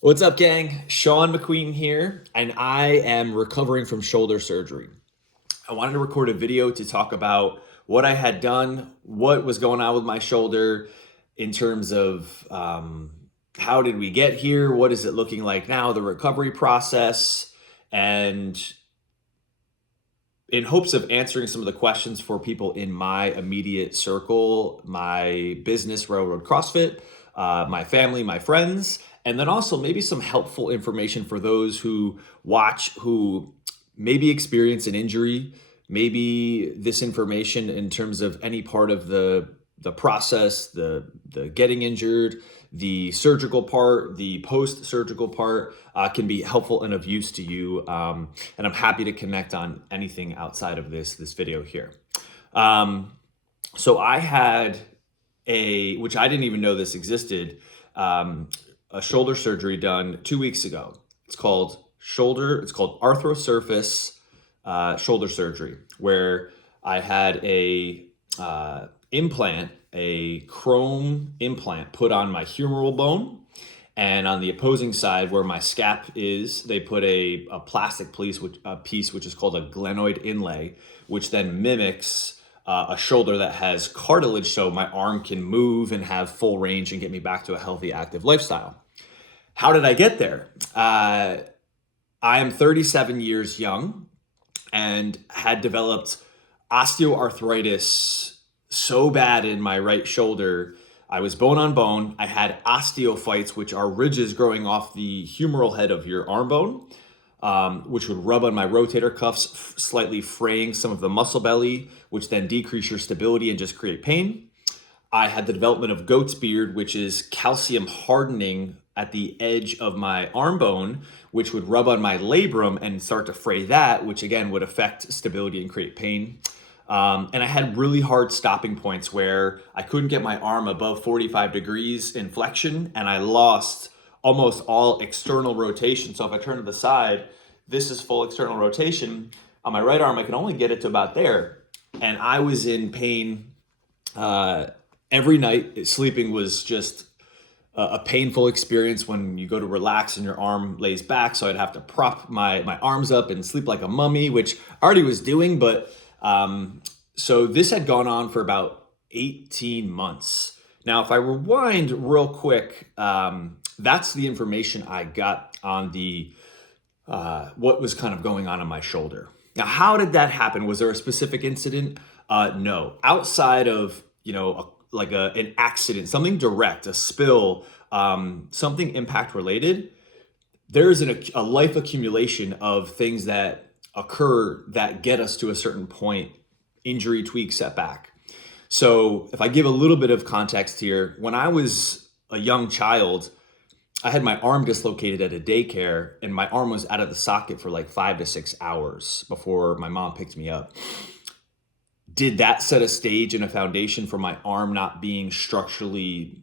What's up, gang? Shawn McQueen here, and I am recovering from shoulder surgery. I wanted to record a video to talk about what I had done, what was going on with my shoulder in terms of how did we get here, what is it looking like now, the recovery process, and in hopes of answering some of the questions for people in my immediate circle, my business, Railroad CrossFit, my family, my friends, and then also maybe some helpful information for those who watch who maybe experience an injury, maybe this information in terms of any part of the process, the getting injured, the surgical part, the post-surgical part can be helpful and of use to you. And I'm happy to connect on anything outside of this video here. So I had which I didn't even know this existed, a shoulder surgery done 2 weeks ago. It's called Arthrosurface shoulder surgery, where I had a chrome implant put on my humeral bone, and on the opposing side where my scap is, they put a plastic piece, which is called a glenoid inlay, which then mimics a shoulder that has cartilage, so my arm can move and have full range and get me back to a healthy, active lifestyle. How did I get there? I am 37 years young and had developed osteoarthritis so bad in my right shoulder. I was bone on bone. I had osteophytes, which are ridges growing off the humeral head of your arm bone, which would rub on my rotator cuffs, slightly fraying some of the muscle belly, which then decrease your stability and just create pain. I had the development of goat's beard, which is calcium hardening at the edge of my arm bone, which would rub on my labrum and start to fray that, which again would affect stability and create pain. And I had really hard stopping points where I couldn't get my arm above 45 degrees in flexion, and I lost almost all external rotation. So if I turn to the side, this is full external rotation. On my right arm, I can only get it to about there. And I was in pain every night. Sleeping was just a painful experience when you go to relax and your arm lays back. So I'd have to prop my arms up and sleep like a mummy, which I already was doing. But so this had gone on for about 18 months. Now, if I rewind real quick, that's the information I got on what was kind of going on my shoulder. Now, how did that happen? Was there a specific incident? No. Outside of, an accident, something direct, a spill, something impact related, there's a life accumulation of things that occur that get us to a certain point: injury, tweak, setback. So if I give a little bit of context here, when I was a young child, I had my arm dislocated at a daycare, and my arm was out of the socket for like 5 to 6 hours before my mom picked me up. Did that set a stage and a foundation for my arm not being structurally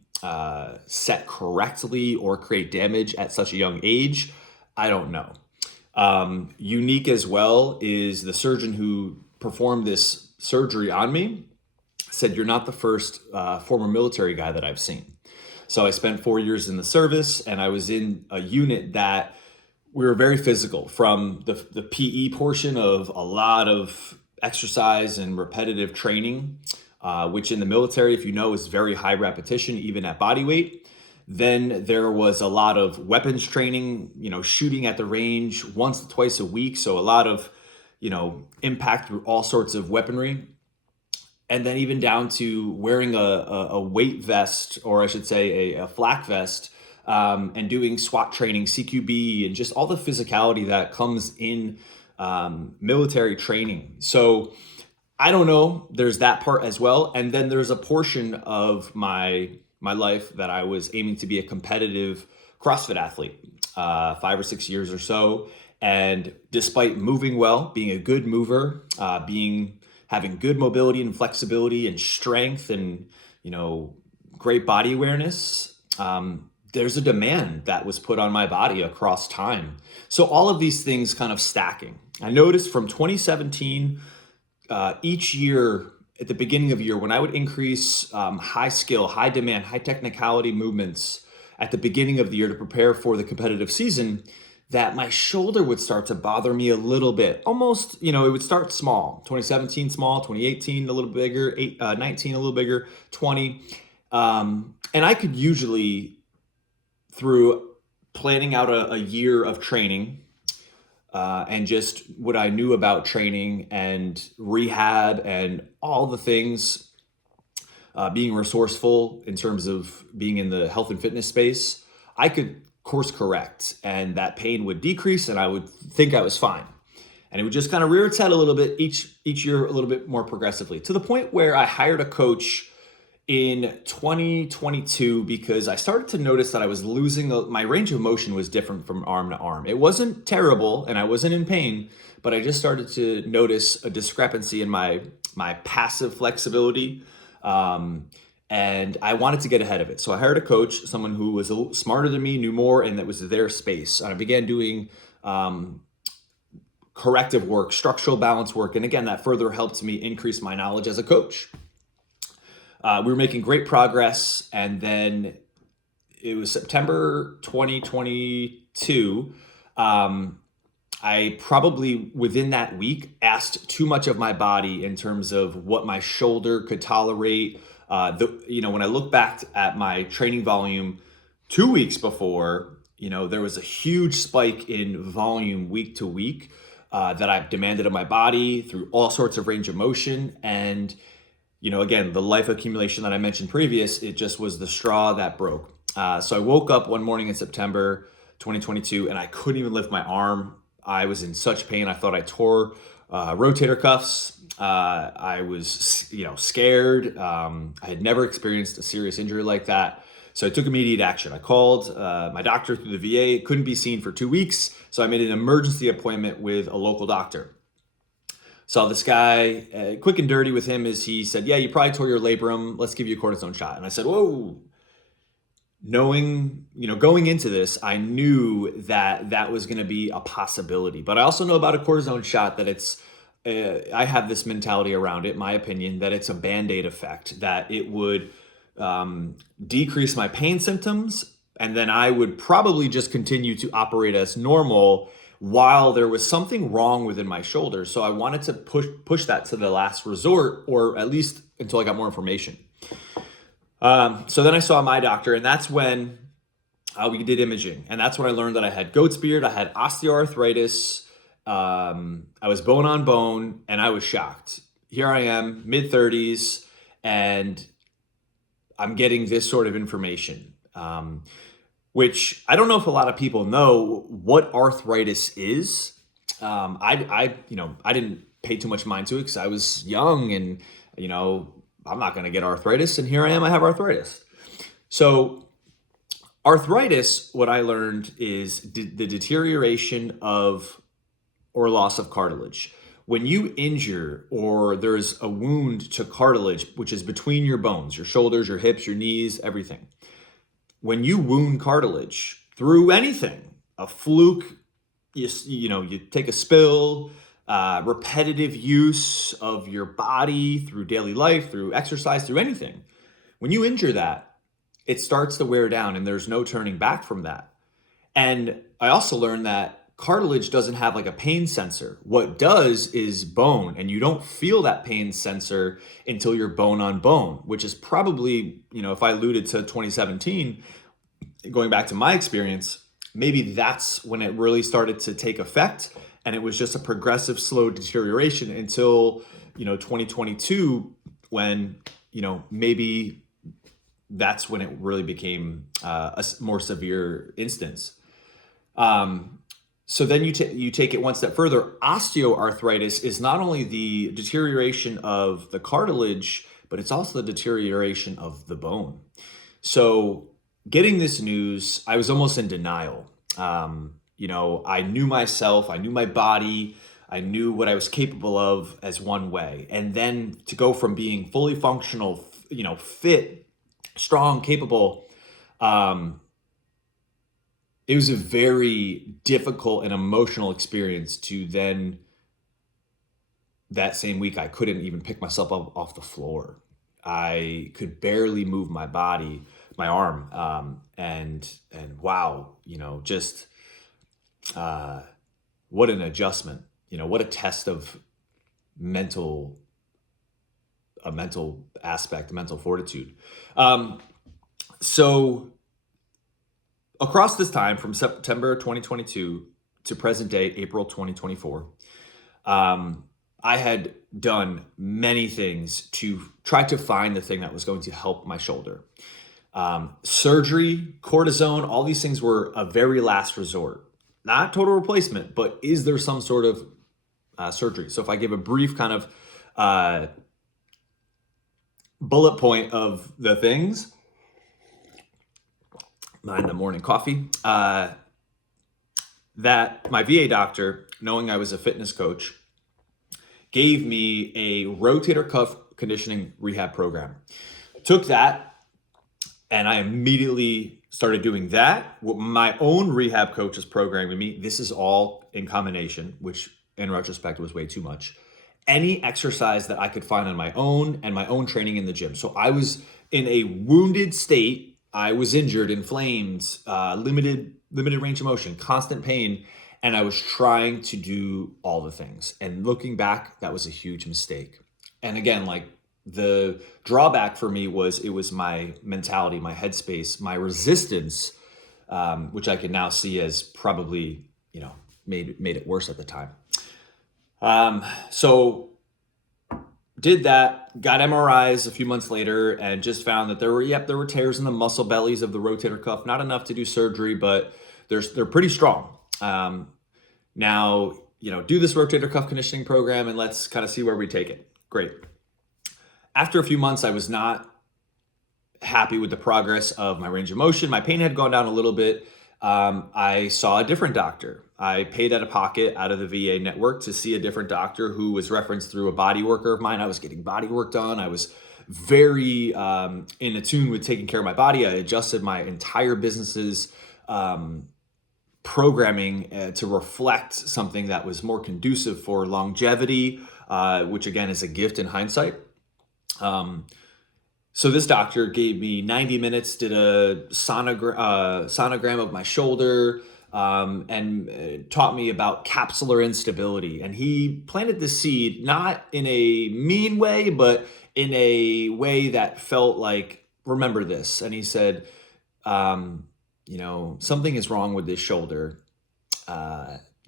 set correctly or create damage at such a young age? I don't know. Unique as well is the surgeon who performed this surgery on me said, "You're not the first former military guy that I've seen." So I spent 4 years in the service, and I was in a unit that we were very physical, from the PE portion of a lot of exercise and repetitive training, which in the military, if you know, is very high repetition, even at body weight. Then there was a lot of weapons training, shooting at the range once to twice a week. So a lot of, impact through all sorts of weaponry. And then even down to wearing a weight vest, or I should say a flak vest, and doing SWAT training, CQB, and just all the physicality that comes in military training. So I don't know, there's that part as well. And then there's a portion of my life that I was aiming to be a competitive CrossFit athlete, 5 or 6 years or so. And despite moving well, being a good mover, having good mobility and flexibility and strength and, great body awareness, there's a demand that was put on my body across time. So all of these things kind of stacking. I noticed from 2017, each year at the beginning of the year, when I would increase high skill, high demand, high technicality movements at the beginning of the year to prepare for the competitive season, that my shoulder would start to bother me a little bit. Almost, it would start small. 2017 small, 2018 a little bigger, 19 a little bigger, 20. And I could usually, through planning out a year of training, and just what I knew about training and rehab and all the things, being resourceful in terms of being in the health and fitness space, I could course correct and that pain would decrease and I would think I was fine. And it would just kind of rear its head a little bit each year, a little bit more progressively, to the point where I hired a coach in 2022 because I started to notice that I was losing my range of motion was different from arm to arm. It wasn't terrible and I wasn't in pain, but I just started to notice a discrepancy in my passive flexibility. And I wanted to get ahead of it. So I hired a coach, someone who was a little smarter than me, knew more, and that was their space. And I began doing corrective work, structural balance work. And again, that further helped me increase my knowledge as a coach. We were making great progress. And then it was September 2022. I probably within that week asked too much of my body in terms of what my shoulder could tolerate. When I look back at my training volume 2 weeks before, there was a huge spike in volume week to week that I've demanded of my body through all sorts of range of motion. And, again, the life accumulation that I mentioned previous, it just was the straw that broke. So I woke up one morning in September 2022 and I couldn't even lift my arm. I was in such pain. I thought I tore rotator cuffs. I was, scared. I had never experienced a serious injury like that. So I took immediate action. I called my doctor through the VA. Couldn't be seen for 2 weeks. So I made an emergency appointment with a local doctor. Saw this guy, quick and dirty with him is he said, yeah, you probably tore your labrum. Let's give you a cortisone shot. And I said, whoa. Knowing, going into this, I knew that was going to be a possibility. But I also know about a cortisone shot that I have this mentality around it, my opinion, that it's a Band-Aid effect, that it would decrease my pain symptoms, and then I would probably just continue to operate as normal while there was something wrong within my shoulder. So I wanted to push that to the last resort, or at least until I got more information. So then I saw my doctor, and that's when we did imaging. And that's when I learned that I had goat's beard, I had osteoarthritis, I was bone on bone, and I was shocked. Here I am, mid-30s, and I'm getting this sort of information, which I don't know if a lot of people know what arthritis is. I didn't pay too much mind to it because I was young and, I'm not going to get arthritis, and here I am, I have arthritis. So arthritis, what I learned is the deterioration of or loss of cartilage. When you injure or there's a wound to cartilage, which is between your bones, your shoulders, your hips, your knees, everything. When you wound cartilage through anything, a fluke, you take a spill, repetitive use of your body through daily life, through exercise, through anything. When you injure that, it starts to wear down and there's no turning back from that. And I also learned that cartilage doesn't have like a pain sensor. What does is bone, and you don't feel that pain sensor until you're bone on bone, which is probably, if I alluded to 2017, going back to my experience, maybe that's when it really started to take effect. And it was just a progressive, slow deterioration until, 2022, when, maybe that's when it really became a more severe instance. So then you take it one step further. Osteoarthritis is not only the deterioration of the cartilage, but it's also the deterioration of the bone. So getting this news, I was almost in denial. I knew myself, I knew my body, I knew what I was capable of as one way. And then to go from being fully functional, fit, strong, capable, it was a very difficult and emotional experience to then, that same week, I couldn't even pick myself up off the floor. I could barely move my body. my arm. And wow, just what an adjustment, what a test of mental aspect, mental fortitude. So across this time from September 2022 to present day, April 2024, I had done many things to try to find the thing that was going to help my shoulder. Surgery, cortisone, all these things were a very last resort. Not total replacement, but is there some sort of surgery? So if I give a brief kind of bullet point of the things, mind the morning coffee, that my VA doctor, knowing I was a fitness coach, gave me a rotator cuff conditioning rehab program. Took that, and I immediately started doing that. What my own rehab coach is programming me. This is all in combination, which in retrospect was way too much. Any exercise that I could find on my own and my own training in the gym. So I was in a wounded state. I was injured, inflamed, limited range of motion, constant pain. And I was trying to do all the things. And looking back, that was a huge mistake. And again, like, the drawback for me was it was my mentality, my headspace, my resistance, which I can now see as probably, made it worse at the time. So did that, got MRIs a few months later, and just found that there were tears in the muscle bellies of the rotator cuff. Not enough to do surgery, but they're pretty strong. Now, do this rotator cuff conditioning program and let's kind of see where we take it. Great. After a few months, I was not happy with the progress of my range of motion. My pain had gone down a little bit. I saw a different doctor. I paid out of pocket out of the VA network to see a different doctor who was referenced through a body worker of mine. I was getting body work done. I was very in tune with taking care of my body. I adjusted my entire business's programming to reflect something that was more conducive for longevity, which again is a gift in hindsight. So this doctor gave me 90 minutes, did a sonogram of my shoulder, and taught me about capsular instability. And he planted the seed, not in a mean way, but in a way that felt like, remember this. And he said, something is wrong with this shoulder.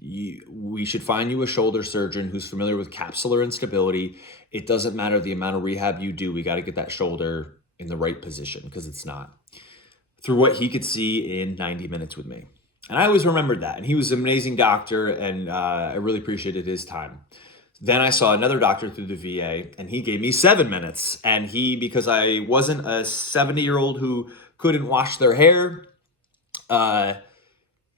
We should find you a shoulder surgeon who's familiar with capsular instability. It doesn't matter the amount of rehab you do. We got to get that shoulder in the right position, because it's not. Through what he could see in 90 minutes with me. And I always remembered that. And he was an amazing doctor, and I really appreciated his time. Then I saw another doctor through the VA, and he gave me 7 minutes. And because I wasn't a 70-year-old who couldn't wash their hair,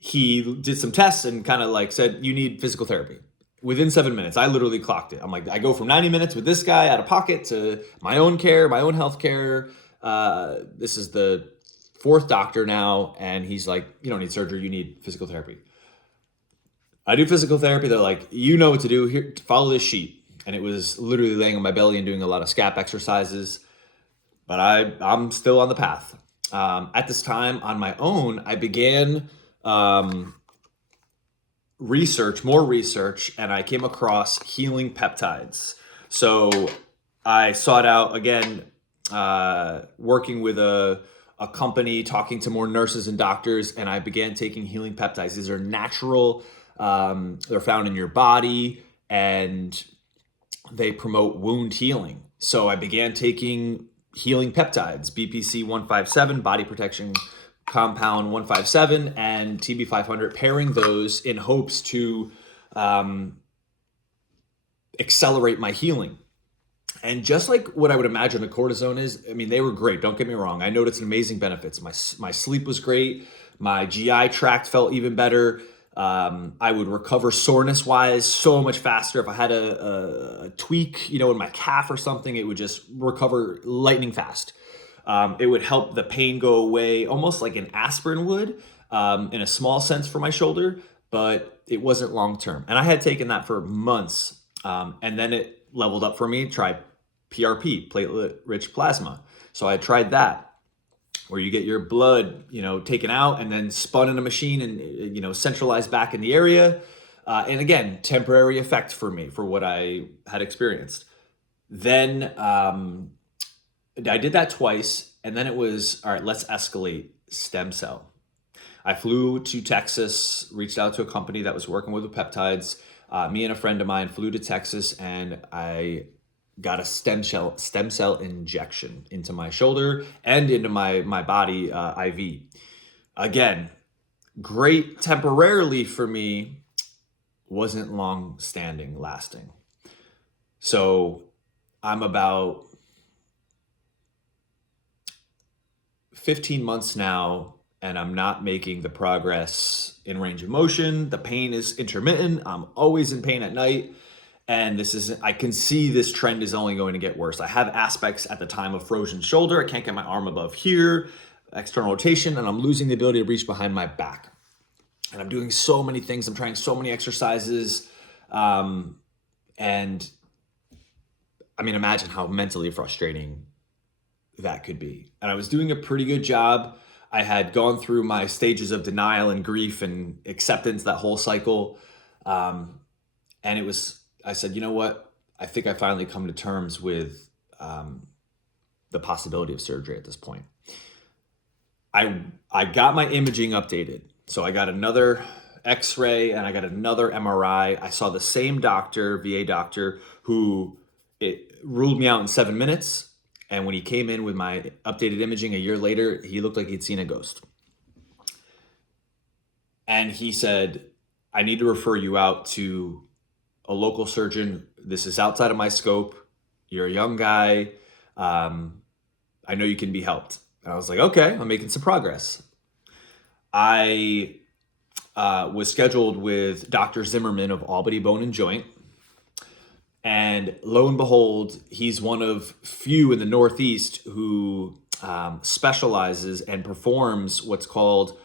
he did some tests and kind of like said, you need physical therapy. Within 7 minutes, I literally clocked it. I'm like, I go from 90 minutes with this guy out of pocket to my own care, my own health care. This is the 4th doctor now. And he's like, you don't need surgery, you need physical therapy. I do physical therapy. They're like, you know what to do here, follow this sheet. And it was literally laying on my belly and doing a lot of scap exercises. But I'm still on the path. At this time on my own, I began more research, and I came across healing peptides. So I sought out, again, working with a company, talking to more nurses and doctors, and I began taking healing peptides. These are natural, they're found in your body, and they promote wound healing. So I began taking healing peptides, BPC 157, body protection compound 157, and TB500, pairing those in hopes to accelerate my healing. And just like what I would imagine a cortisone is, I mean, they were great. Don't get me wrong. I noticed amazing benefits. My sleep was great. My GI tract felt even better. I would recover soreness wise so much faster. If I had a tweak, in my calf or something, it would just recover lightning fast. It would help the pain go away almost like an aspirin would, in a small sense for my shoulder, but it wasn't long-term. And I had taken that for months. And then it leveled up for me. Tried PRP, platelet-rich plasma. So I tried that. where you get your blood, taken out and then spun in a machine and, centralized back in the area. And again, temporary effect for me for what I had experienced. Then I did that twice, and then it was, all right, let's escalate stem cell. I flew to Texas, reached out to a company that was working with the peptides. Me and a friend of mine flew to Texas, and I got a stem cell injection into my shoulder and into my body IV. Again, great temporarily for me, wasn't lasting. So I'm about 15 months now, and I'm not making the progress in range of motion. The pain is intermittent. I'm always in pain at night. And I can see this trend is only going to get worse. I have aspects at the time of frozen shoulder. I can't get my arm above here, external rotation, and I'm losing the ability to reach behind my back. And I'm doing so many things. I'm trying so many exercises. And I mean, imagine how mentally frustrating that could be. And I was doing a pretty good job. I had gone through my stages of denial and grief and acceptance, that whole cycle. And I said, you know what? I think I finally come to terms with the possibility of surgery at this point. I got my imaging updated. So I got another X-ray and I got another MRI. I saw the same doctor, VA doctor, who it ruled me out in 7 minutes. And when he came in with my updated imaging a year later, he looked like he'd seen a ghost. And he said, I need to refer you out to a local surgeon. This is outside of my scope. You're a young guy. I know you can be helped. And I was like, okay, I'm making some progress. I was scheduled with Dr. Zimmerman of Albany Bone and Joint. And lo and behold, he's one of few in the Northeast who specializes and performs what's called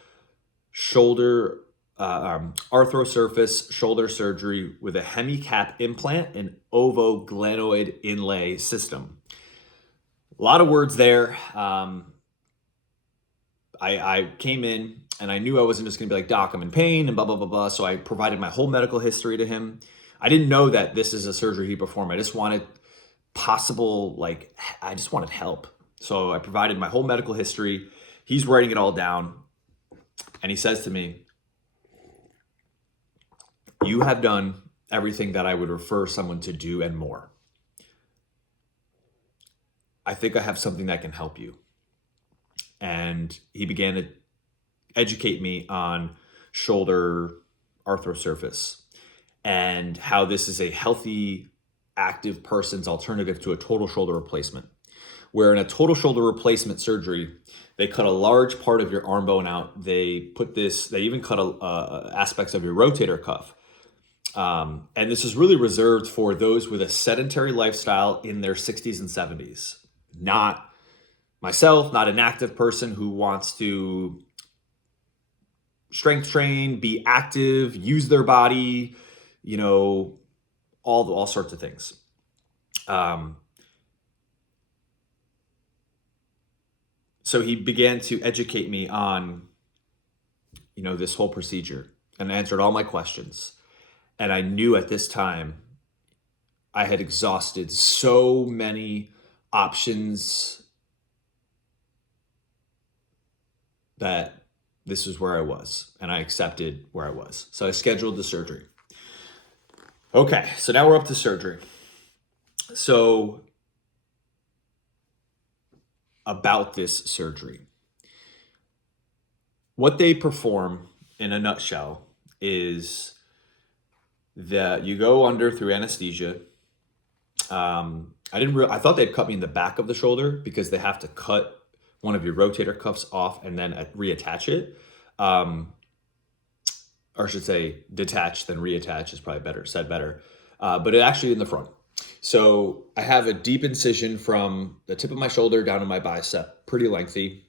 arthrosurface shoulder surgery with a hemicap implant and ovoglenoid inlay system. A lot of words there. I came in and I knew I wasn't just going to be like, doc, I'm in pain and blah, blah, blah, blah. So I provided my whole medical history to him. I didn't know that this is a surgery he performed. I just wanted help. So I provided my whole medical history. He's writing it all down. And he says to me, you have done everything that I would refer someone to do and more. I think I have something that can help you. And he began to educate me on shoulder arthrosurface and how this is a healthy, active person's alternative to a total shoulder replacement. Where in a total shoulder replacement surgery, they cut a large part of your arm bone out. They even cut aspects of your rotator cuff. And this is really reserved for those with a sedentary lifestyle in their 60s and 70s. Not myself, not an active person who wants to strength train, be active, use their body, all sorts of things. So he began to educate me on, this whole procedure and answered all my questions. And I knew at this time I had exhausted so many options that this was where I was, and I accepted where I was. So I scheduled the surgery. Okay, so now we're up to surgery. So about this surgery, what they perform in a nutshell is that you go under through anesthesia. I thought they'd cut me in the back of the shoulder because they have to cut one of your rotator cuffs off and then reattach it. Or I should say detach, then reattach is probably said better. But it actually in the front. So I have a deep incision from the tip of my shoulder down to my bicep, pretty lengthy.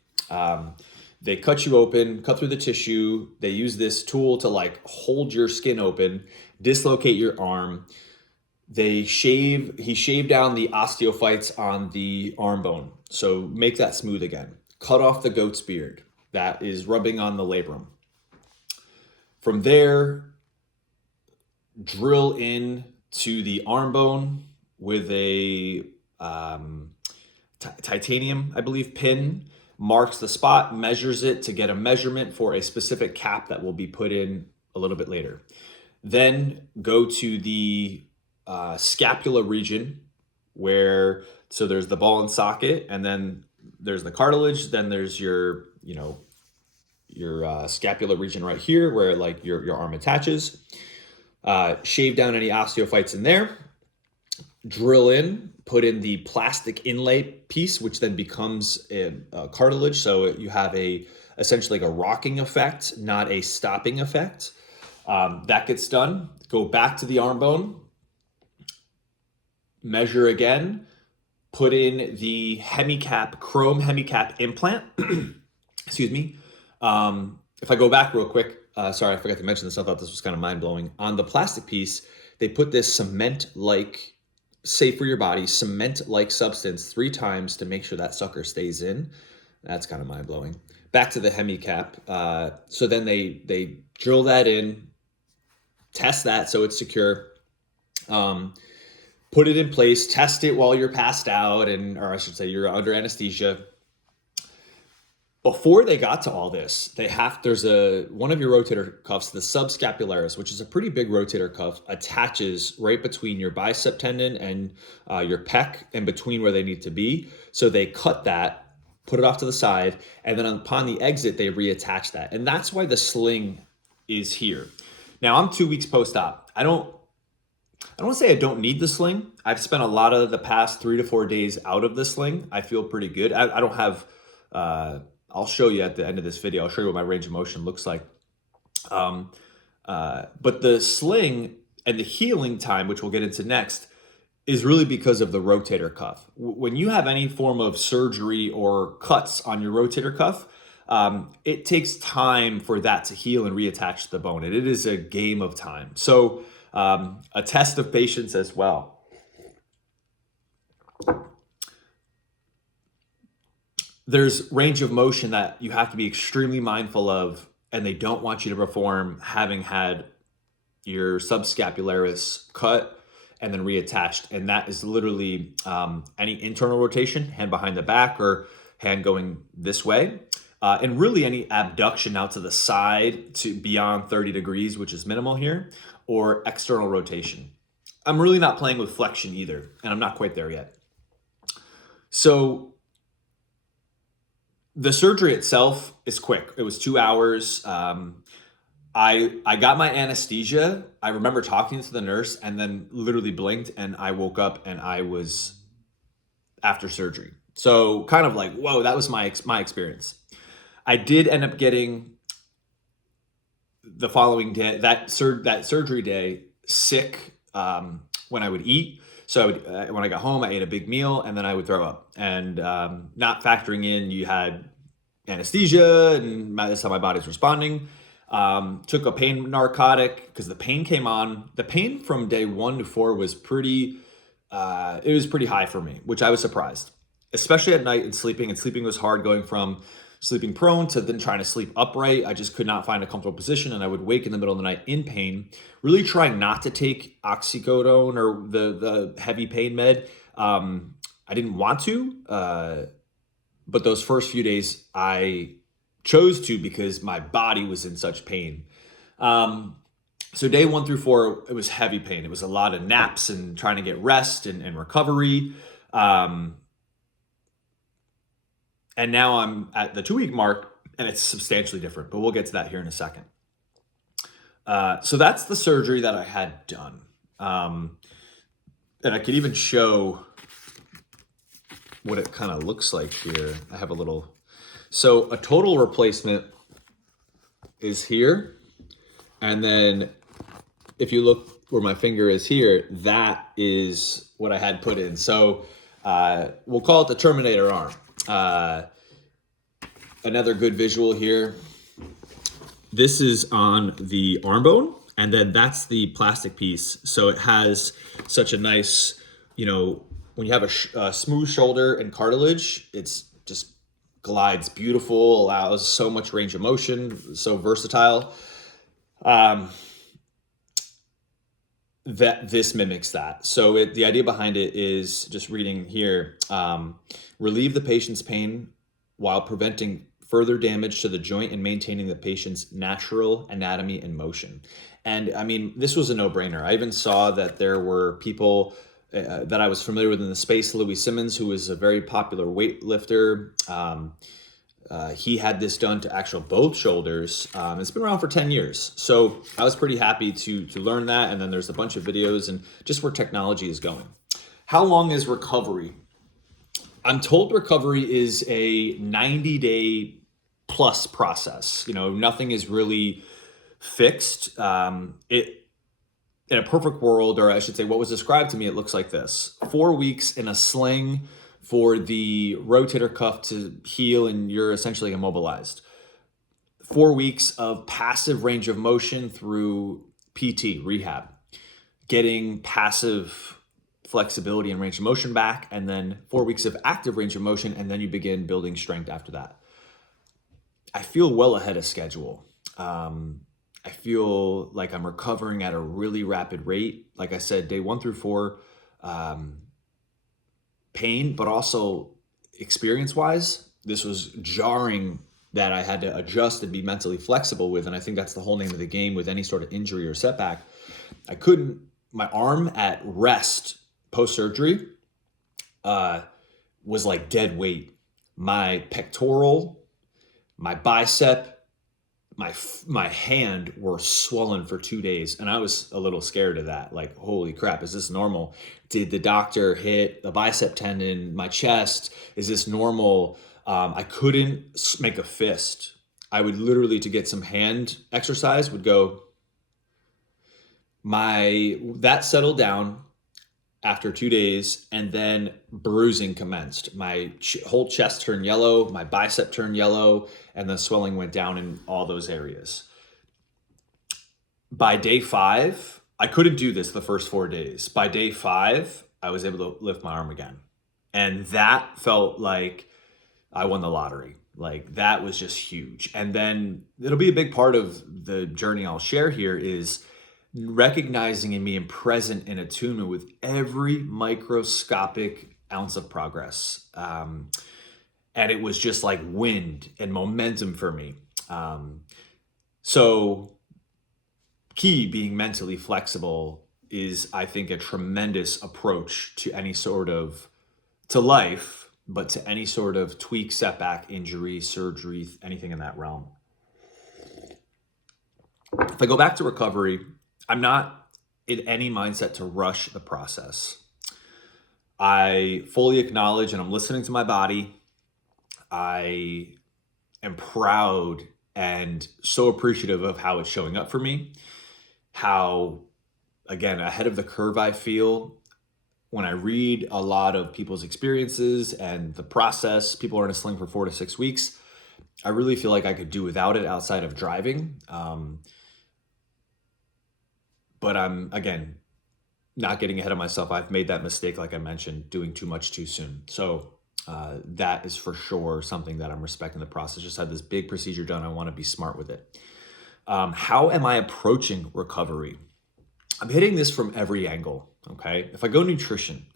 They cut you open, cut through the tissue. They use this tool to hold your skin open, dislocate your arm. He shaved down the osteophytes on the arm bone. So make that smooth again. cut off the goat's beard that is rubbing on the labrum. From there, drill in to the arm bone with a titanium, I believe, pin, marks the spot, measures it to get a measurement for a specific cap that will be put in a little bit later. Then go to the scapula region where, so there's the ball and socket, and then there's the cartilage, then there's your scapular region right here where like your arm attaches. Shave down any osteophytes in there, drill in, put in the plastic inlay piece, which then becomes a cartilage. So you have essentially like a rocking effect, not a stopping effect. That gets done. Go back to the arm bone, measure again, put in the chrome hemicap implant. Excuse me. If I go back real quick, sorry, I forgot to mention this. I thought this was kind of mind-blowing. On the plastic piece, they put this cement-like, safe for your body, cement-like substance 3 times to make sure that sucker stays in. That's kind of mind-blowing. Back to the hemicap. So then they drill that in, test that so it's secure, put it in place, test it while you're passed out, or I should say you're under anesthesia. Before they got to all this, there's one of your rotator cuffs, the subscapularis, which is a pretty big rotator cuff, attaches right between your bicep tendon and your pec, and between where they need to be. So they cut that, put it off to the side, and then upon the exit, they reattach that. And that's why the sling is here. Now I'm 2 weeks post-op. I don't want to say I don't need the sling. I've spent a lot of the past 3 to 4 days out of the sling. I feel pretty good. I don't have, I'll show you at the end of this video. I'll show you what my range of motion looks like. But the sling and the healing time, which we'll get into next, is really because of the rotator cuff. When you have any form of surgery or cuts on your rotator cuff, it takes time for that to heal and reattach to the bone. And it is a game of time. So a test of patience as well. There's range of motion that you have to be extremely mindful of, and they don't want you to perform having had your subscapularis cut and then reattached. And that is literally any internal rotation, hand behind the back or hand going this way. And really any abduction out to the side to beyond 30 degrees, which is minimal here, or external rotation. I'm really not playing with flexion either, and I'm not quite there yet. So the surgery itself is quick. It was 2 hours. I got my anesthesia. I remember talking to the nurse and then literally blinked and I woke up and I was after surgery. So kind of like, whoa, that was my experience. I did end up getting the following day, that surgery day, sick when I would eat. So when I got home, I ate a big meal and then I would throw up. And not factoring in, you had anesthesia and that's how my body's responding. Took a pain narcotic because the pain came on. The pain from day 1 to 4 was pretty high for me, which I was surprised, especially at night and sleeping. And sleeping was hard, going from sleeping prone to then trying to sleep upright. I just could not find a comfortable position and I would wake in the middle of the night in pain, really trying not to take oxycodone or the heavy pain med. I didn't want to, but those first few days I chose to because my body was in such pain. So day 1 through 4, it was heavy pain. It was a lot of naps and trying to get rest and recovery. And now I'm at the 2-week mark and it's substantially different, but we'll get to that here in a second. So that's the surgery that I had done. And I could even show what it kind of looks like here. I have so a total replacement is here. And then if you look where my finger is here, that is what I had put in. So we'll call it the Terminator arm. Another good visual here. This is on the arm bone, and then that's the plastic piece. So it has such a nice, when you have a smooth shoulder and cartilage, it's just glides beautiful, allows so much range of motion, so versatile. That this mimics that. So the idea behind it is, just reading here, relieve the patient's pain while preventing further damage to the joint and maintaining the patient's natural anatomy and motion. And I mean, this was a no-brainer. I even saw that there were people that I was familiar with in the space. Louis Simmons, who was a very popular weightlifter, he had this done to both shoulders. It's been around for 10 years. So I was pretty happy to learn that. And then there's a bunch of videos and just where technology is going. How long is recovery? I'm told recovery is a 90-day plus process. Nothing is really fixed. In a perfect world, or I should say what was described to me, it looks like this: 4 weeks in a sling for the rotator cuff to heal and you're essentially immobilized. 4 weeks of passive range of motion through PT, rehab, getting passive flexibility and range of motion back, and then 4 weeks of active range of motion, and then you begin building strength after that. I feel well ahead of schedule. I feel like I'm recovering at a really rapid rate. Like I said, day 1 through 4, pain, but also experience-wise, this was jarring that I had to adjust and be mentally flexible with. And I think that's the whole name of the game with any sort of injury or setback. My arm at rest post-surgery was like dead weight. My pectoral, my bicep, my hand were swollen for 2 days. And I was a little scared of that. Like, holy crap, is this normal? Did the doctor hit the bicep tendon, my chest? Is this normal? I couldn't make a fist. I would literally, to get some hand exercise, would go. That settled down after 2 days, and then bruising commenced. My whole chest turned yellow, my bicep turned yellow, and the swelling went down in all those areas. By day 5, I couldn't do this the first 4 days. By day 5, I was able to lift my arm again. And that felt like I won the lottery. Like, that was just huge. And then it'll be a big part of the journey I'll share here is recognizing and being present in attunement with every microscopic ounce of progress. And it was just like wind and momentum for me. So key, being mentally flexible is, I think, a tremendous approach to to life, but to any sort of tweak, setback, injury, surgery, anything in that realm. If I go back to recovery, I'm not in any mindset to rush the process. I fully acknowledge and I'm listening to my body. I am proud and so appreciative of how it's showing up for me. How, again, ahead of the curve I feel when I read a lot of people's experiences and the process. People are in a sling for 4 to 6 weeks. I really feel like I could do without it outside of driving. But I'm, again, not getting ahead of myself. I've made that mistake, like I mentioned, doing too much too soon. So that is for sure something that I'm respecting the process. Just had this big procedure done. I want to be smart with it. How am I approaching recovery? I'm hitting this from every angle, okay? If I go nutrition,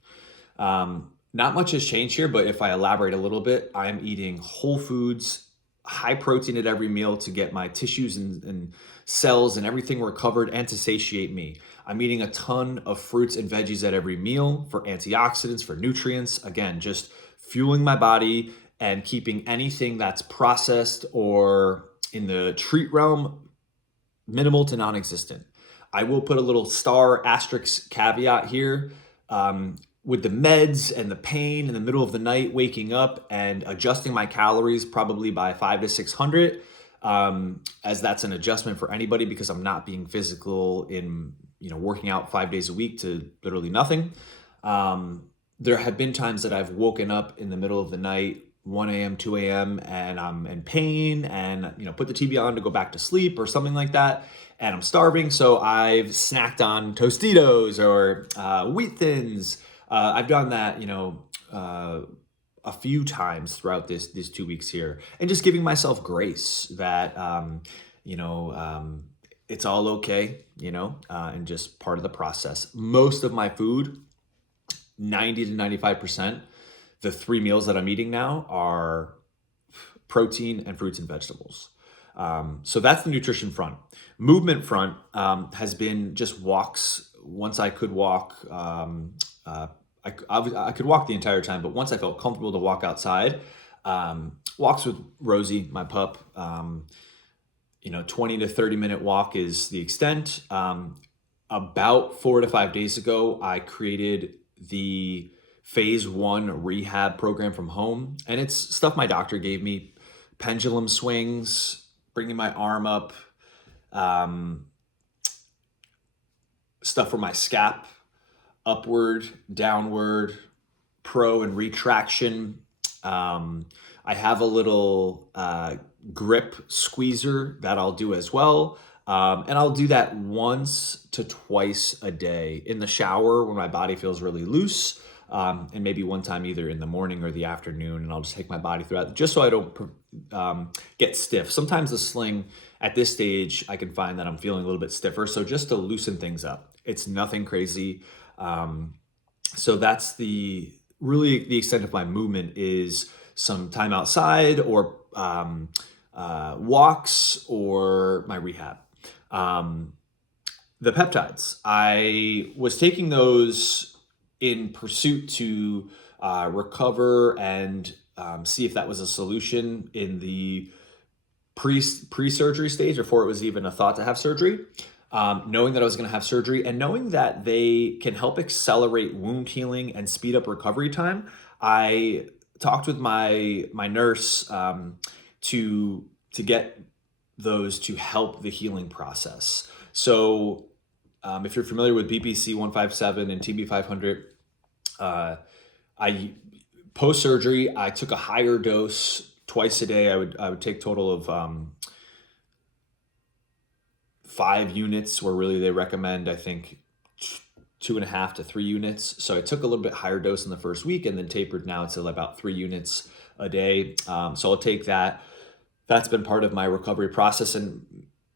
not much has changed here, but if I elaborate a little bit, I'm eating whole foods, high protein at every meal to get my tissues and cells and everything recovered and to satiate me. I'm eating a ton of fruits and veggies at every meal for antioxidants, for nutrients. Again, just fueling my body and keeping anything that's processed or in the treat realm minimal to non-existent. I will put a little star asterisk caveat here. With the meds and the pain in the middle of the night, waking up and adjusting my calories probably by 500 to 600, as that's an adjustment for anybody because I'm not being physical in, working out 5 days a week to literally nothing. There have been times that I've woken up in the middle of the night, 1 a.m., 2 a.m., and I'm in pain and, put the TV on to go back to sleep or something like that. And I'm starving. So I've snacked on Tostitos or Wheat Thins. I've done that, a few times throughout these 2 weeks here, and just giving myself grace that, you know, it's all okay, and just part of the process. Most of my food, 90 to 95%, the 3 meals that I'm eating now are protein and fruits and vegetables. So that's the nutrition front. Movement front has been just walks. Once I could walk, I could walk the entire time, but once I felt comfortable to walk outside, walks with Rosie, my pup, 20 to 30-minute walk is the extent. About 4 to 5 days ago, I created the phase 1 rehab program from home. And it's stuff my doctor gave me: pendulum swings, bringing my arm up, stuff for my scap, upward, downward, pro and retraction. I have a little grip squeezer that I'll do as well. And I'll do that once to twice a day in the shower when my body feels really loose, and maybe one time either in the morning or the afternoon. And I'll just take my body through that just so I don't get stiff. Sometimes the sling at this stage, I can find that I'm feeling a little bit stiffer. So just to loosen things up, it's nothing crazy. So that's really the extent of my movement, is some time outside or walks or my rehab. The peptides, I was taking those in pursuit to recover and see if that was a solution in the pre-surgery stage, before it was even a thought to have surgery. Knowing that I was going to have surgery and knowing that they can help accelerate wound healing and speed up recovery time, I talked with my nurse to get those to help the healing process. So if you're familiar with BPC 157 and TB 500, I post-surgery, I took a higher dose twice a day. I would take total of 5 units, where really they recommend, I think, 2.5 to 3 units. So I took a little bit higher dose in the first week and then tapered now to about 3 units a day. So I'll take that. That's been part of my recovery process, and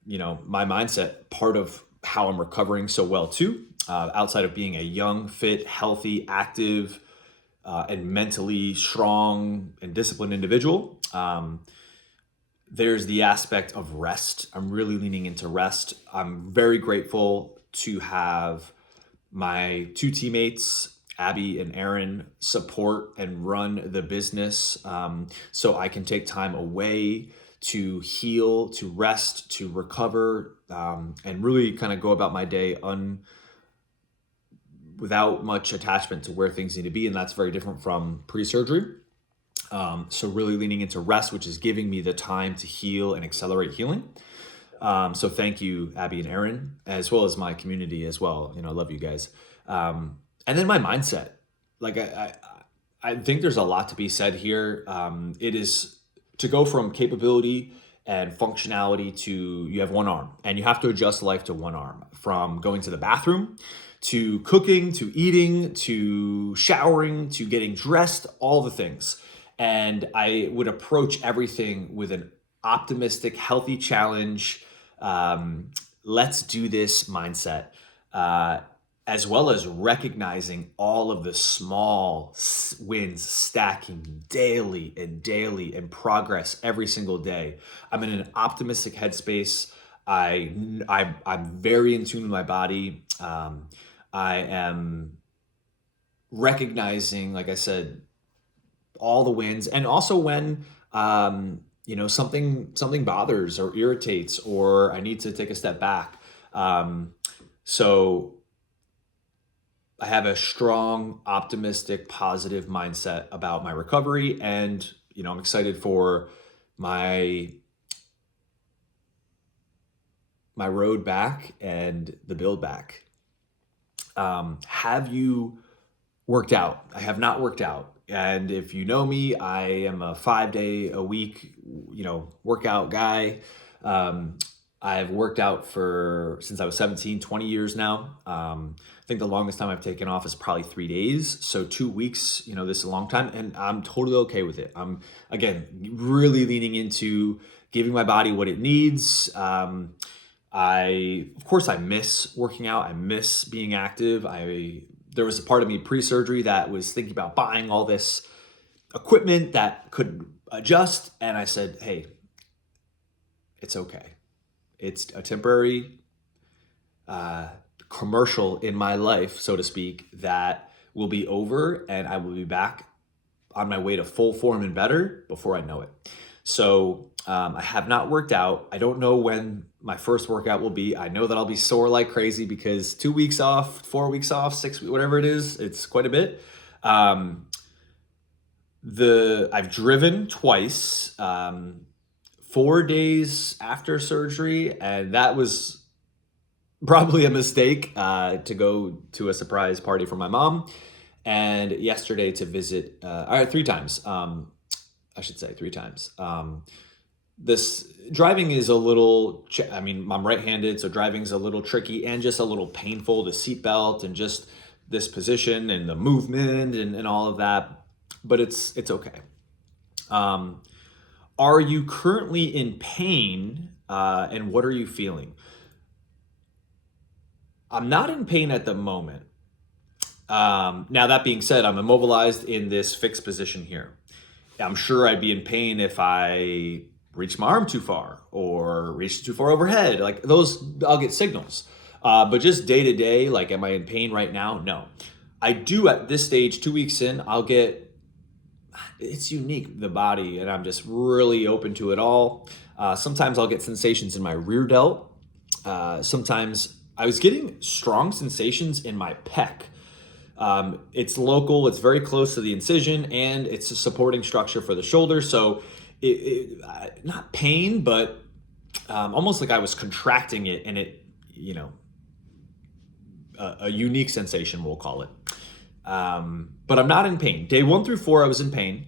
my mindset, part of how I'm recovering so well too. Outside of being a young, fit, healthy, active, and mentally strong and disciplined individual, there's the aspect of rest. I'm really leaning into rest. I'm very grateful to have my 2 teammates, Abby and Aaron, support and run the business, so I can take time away to heal, to rest, to recover, and really kind of go about my day without much attachment to where things need to be. And that's very different from pre-surgery. So really leaning into rest, which is giving me the time to heal and accelerate healing. So thank you, Abby and Aaron, as well as my community as well. I love you guys. And then my mindset, like I think there's a lot to be said here. It is to go from capability and functionality to, you have one arm and you have to adjust life to one arm, from going to the bathroom to cooking, to eating, to showering, to getting dressed, all the things. And I would approach everything with an optimistic, healthy challenge. Let's do this mindset, as well as recognizing all of the small wins stacking daily and progress every single day. I'm in an optimistic headspace. I'm very in tune with my body. I am recognizing, like I said, all the wins, and also when something bothers or irritates, or I need to take a step back. So I have a strong, optimistic, positive mindset about my recovery, and I'm excited for my road back and the build back. Have you worked out? I have not worked out. And if you know me, I am a 5-day-a-week, workout guy. I've worked out since I was 17, 20 years now. I think the longest time I've taken off is probably 3 days. So 2 weeks, this is a long time, and I'm totally okay with it. I'm, again, really leaning into giving my body what it needs. Of course, I miss working out. I miss being active. There was a part of me pre-surgery that was thinking about buying all this equipment that could adjust. And I said, hey, it's okay. It's a temporary commercial in my life, so to speak, that will be over, and I will be back on my way to full form and better before I know it. So I have not worked out. I don't know when my first workout will be. I know that I'll be sore like crazy because 2 weeks off, 4 weeks off, 6 weeks, whatever it is, it's quite a bit. I've driven twice, 4 days after surgery, and that was probably a mistake to go to a surprise party for my mom, and yesterday to visit, 3 times. I should say 3 times. This driving is a little, I'm right-handed, so driving's a little tricky and just a little painful, the seatbelt and just this position and the movement and all of that, but it's okay. Are you currently in pain, and what are you feeling? I'm not in pain at the moment. Now, that being said, I'm immobilized in this fixed position here. I'm sure I'd be in pain if I reached my arm too far or reached too far overhead. Like those, I'll get signals. But just day to day, like, am I in pain right now? No. I do at this stage, 2 weeks in, it's unique, the body, and I'm just really open to it all. Sometimes I'll get sensations in my rear delt. Sometimes I was getting strong sensations in my pec. It's local, it's very close to the incision, and it's a supporting structure for the shoulder. So not pain, but almost like I was contracting it, and it, a unique sensation, we'll call it. But I'm not in pain. Day 1 through 4, I was in pain.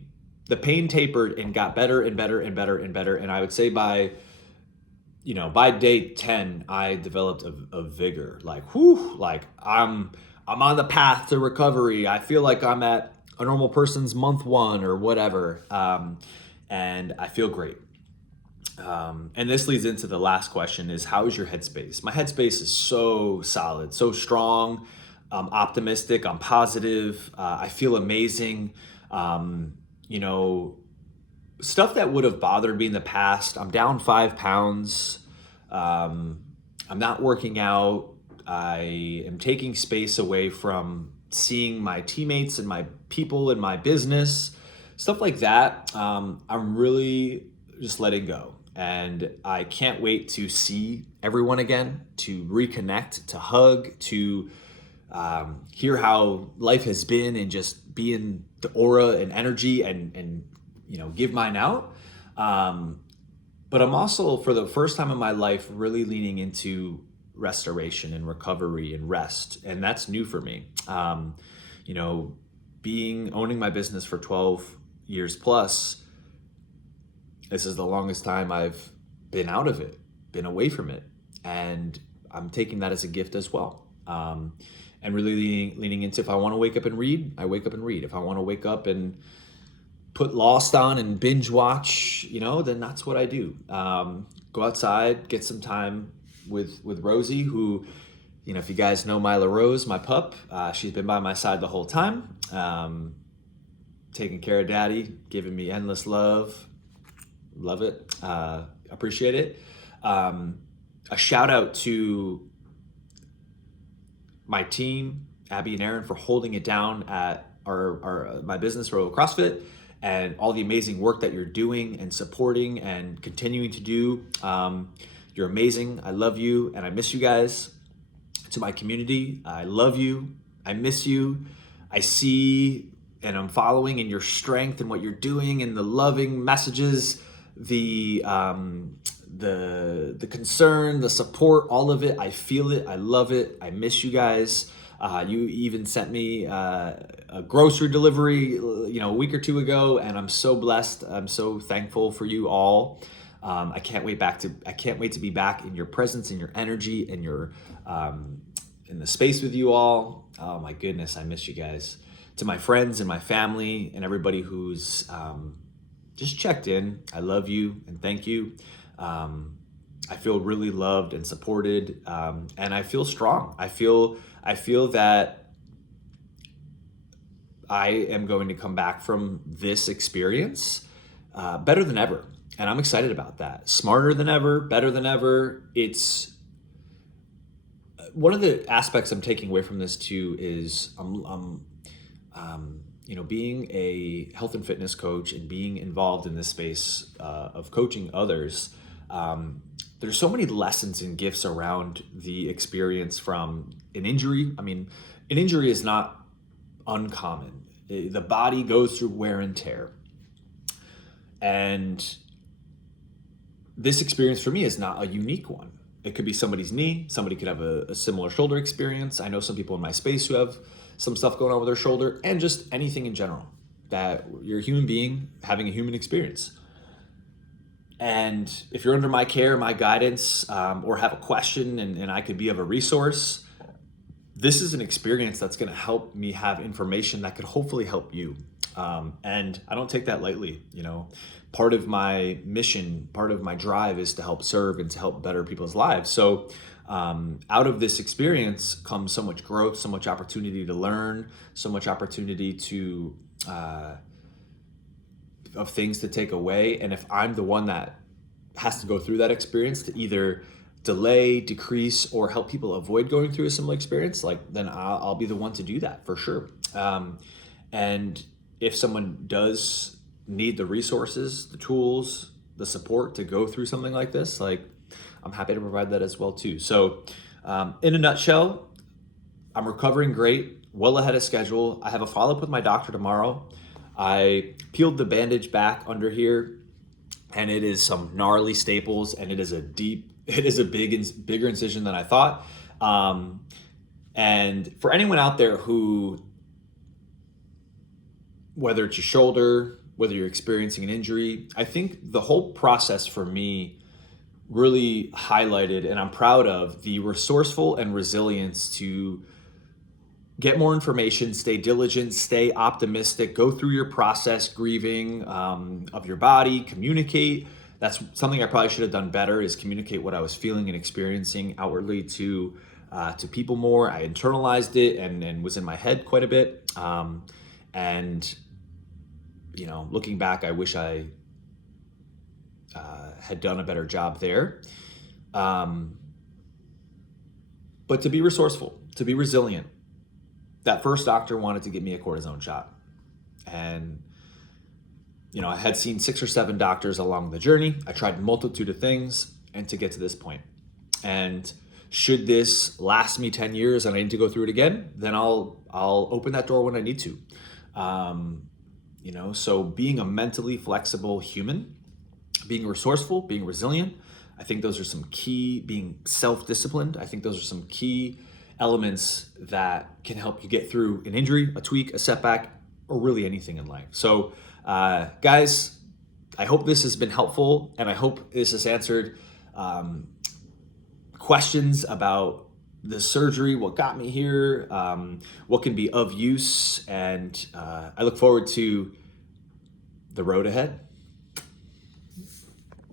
The pain tapered and got better and better and better and better. And I would say by day 10, I developed a vigor, like, I'm on the path to recovery. I feel like I'm at a normal person's month 1 or whatever. And I feel great. And this leads into the last question is, how is your headspace? My headspace is so solid, so strong. I'm optimistic. I'm positive. I feel amazing. Stuff that would have bothered me in the past. I'm down 5 pounds. I'm not working out. I am taking space away from seeing my teammates and my people in my business, stuff like that. I'm really just letting go. And I can't wait to see everyone again, to reconnect, to hug, to hear how life has been, and just be in the aura and energy and give mine out. But I'm also, for the first time in my life, really leaning into restoration and recovery and rest. And that's new for me. Owning my business for 12 years plus, this is the longest time I've been out of it, been away from it. And I'm taking that as a gift as well. And really leaning into, if I want to wake up and read, I wake up and read. If I want to wake up and put Lost on and binge watch, then that's what I do. Go outside, get some time with Rosie, who, if you guys know Mila Rose, my pup, she's been by my side the whole time, taking care of daddy, giving me endless love. Love it. Appreciate it. A shout out to my team, Abby and Aaron, for holding it down at my business, CrossFit, and all the amazing work that you're doing and supporting and continuing to do. You're amazing. I love you, and I miss you guys. To my community, I love you. I miss you. I see and I'm following in your strength and what you're doing and the loving messages, the concern, the support, all of it. I feel it. I love it. I miss you guys. You even sent me a grocery delivery, a week or two ago, and I'm so blessed. I'm so thankful for you all. I can't wait to be back in your presence, in your energy, in your in the space with you all. Oh my goodness, I miss you guys. To my friends and my family and everybody who's just checked in, I love you and thank you. I feel really loved and supported, and I feel strong. I feel that I am going to come back from this experience better than ever. And I'm excited about that. Smarter than ever, better than ever. It's one of the aspects I'm taking away from this too is being a health and fitness coach and being involved in this space of coaching others. There's so many lessons and gifts around the experience from an injury. I mean, an injury is not uncommon. The body goes through wear and tear. And this experience for me is not a unique one. It could be somebody's knee. Somebody could have a similar shoulder experience. I know some people in my space who have some stuff going on with their shoulder, and just anything in general, that you're a human being having a human experience. And if you're under my care, my guidance, or have a question and I could be of a resource, this is an experience that's going to help me have information that could hopefully help you. And I don't take that lightly. Part of my mission, part of my drive is to help serve and to help better people's lives. So out of this experience comes so much growth, so much opportunity to learn, so much opportunity to of things to take away. And if I'm the one that has to go through that experience to either delay, decrease, or help people avoid going through a similar experience, then I'll be the one to do that for sure. And if someone does need the resources, the tools, the support to go through something like this, I'm happy to provide that as well too. So in a nutshell, I'm recovering great, well ahead of schedule. I have a follow-up with my doctor tomorrow. I peeled the bandage back under here, and it is some gnarly staples, and it is a bigger incision than I thought. And for anyone out there who, whether it's your shoulder, whether you're experiencing an injury, I think the whole process for me really highlighted, and I'm proud of, the resourceful and resilience to get more information, stay diligent, stay optimistic, go through your process, grieving of your body, communicate. That's something I probably should have done better, is communicate what I was feeling and experiencing outwardly to people more. I internalized it and was in my head quite a bit. Looking back, I wish I had done a better job there. But to be resourceful, to be resilient. That first doctor wanted to give me a cortisone shot. And, I had seen 6 or 7 doctors along the journey. I tried a multitude of things and to get to this point. And should this last me 10 years and I need to go through it again, then I'll open that door when I need to. So being a mentally flexible human, being resourceful, being resilient, I think those are some key, being self-disciplined, I think those are some key elements that can help you get through an injury, a tweak, a setback, or really anything in life. So guys, I hope this has been helpful, and I hope this has answered questions about the surgery, what got me here, what can be of use, and I look forward to the road ahead.